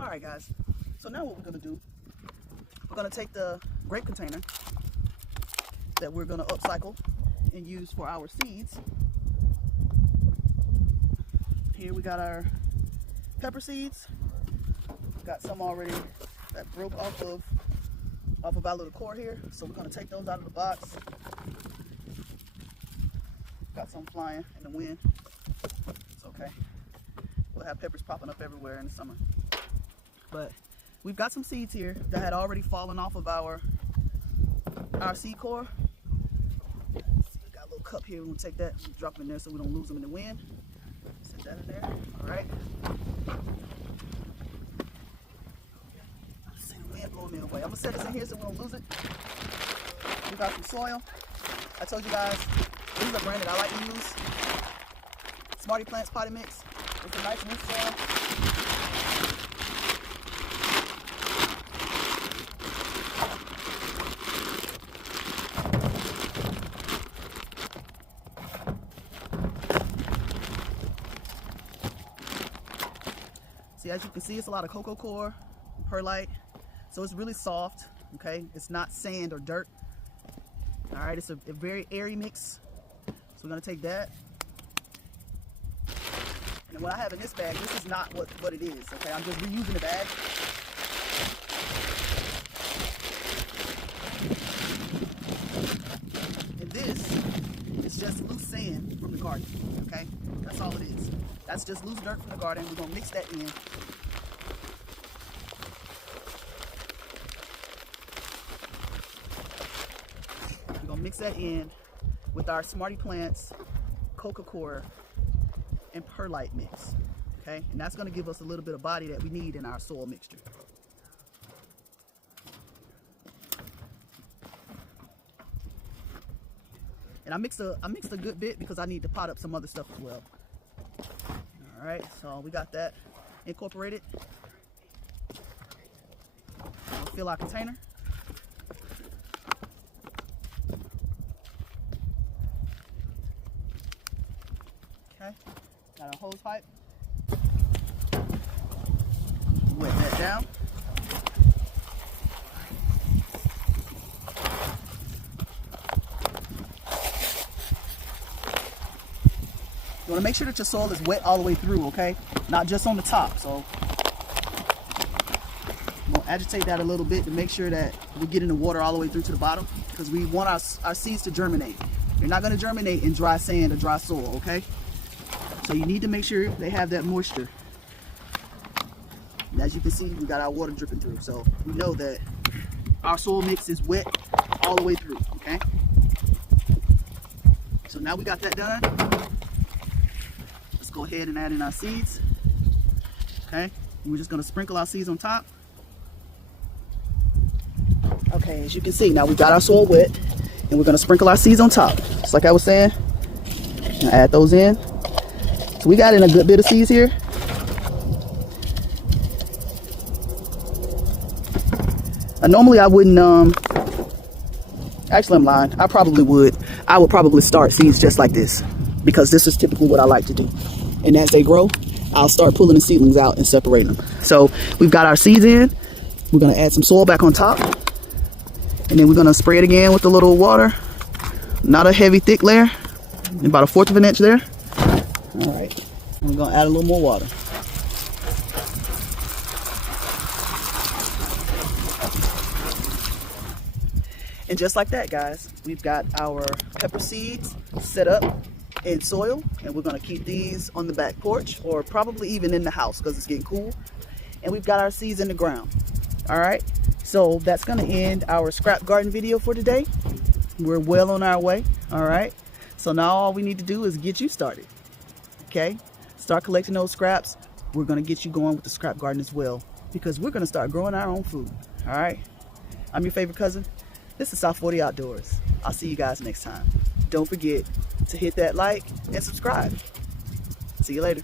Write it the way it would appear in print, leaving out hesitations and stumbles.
All right, guys. So now what we're gonna do, we're gonna take the grape container that we're gonna upcycle and use for our seeds. Here we got our pepper seeds. Got some already that broke off of our little core here. So we're gonna take those out of the box. Got some flying in the wind. It's okay. We'll have peppers popping up everywhere in the summer. But we've got some seeds here that had already fallen off of our seed core. We got a little cup here. We're gonna take that, drop them in there so we don't lose them in the wind. Set that in there. All right. See the wind blowing me away. I'm gonna set this in here so we don't lose it. We got some soil. I told you guys, this is a brand that I like to use. Smarty Plants potting mix. It's a nice loose soil. See, as you can see, it's a lot of cocoa core, perlite, so it's really soft. Okay, it's not sand or dirt. All right, it's a very airy mix. So we're gonna take that. And what I have in this bag, this is not what it is. Okay, I'm just reusing the bag. And this is just loose sand from the garden. Okay, that's all it is. That's just loose dirt from the garden. We're gonna mix that in. We're gonna mix that in with our Smarty Plants, cocoa core, and perlite mix. Okay, and that's gonna give us a little bit of body that we need in our soil mixture. And I mixed a good bit because I need to pot up some other stuff as well. All right, so we got that incorporated. We'll fill our container. Okay, got our hose pipe. Wet that down. You want to make sure that your soil is wet all the way through, okay? Not just on the top. So we'll agitate that a little bit to make sure that we're getting the water all the way through to the bottom, because we want our seeds to germinate. They're not going to germinate in dry sand or dry soil, okay? So you need to make sure they have that moisture. And as you can see, we got our water dripping through. So we know that our soil mix is wet all the way through, okay? So now we got that done. Go ahead and add in our seeds. Okay, and we're just going to sprinkle our seeds on top. Okay, as you can see, now we got our soil wet and we're going to sprinkle our seeds on top, just like I was saying. Now add those in. So we got in a good bit of seeds here. Normally I wouldn't, actually I'm lying, I probably would. I would probably start seeds just like this, because this is typically what I like to do. And as they grow, I'll start pulling the seedlings out and separating them. So we've got our seeds in. We're gonna add some soil back on top. And then we're gonna spray it again with a little water. Not a heavy, thick layer. About 1/4 of an inch there. All right, and we're gonna add a little more water. And just like that, guys, we've got our pepper seeds set up in soil, and we're going to keep these on the back porch, or probably even in the house because it's getting cool. And we've got our seeds in the ground. All right, so that's going to end our scrap garden video for today. We're well on our way. All right, so now all we need to do is get you started. Okay, start collecting those scraps. We're going to get you going with the scrap garden as well, because we're going to start growing our own food. All right, I'm your favorite cousin. This is South 40 Outdoors. I'll see you guys next time. Don't forget to hit that like and subscribe. See you later.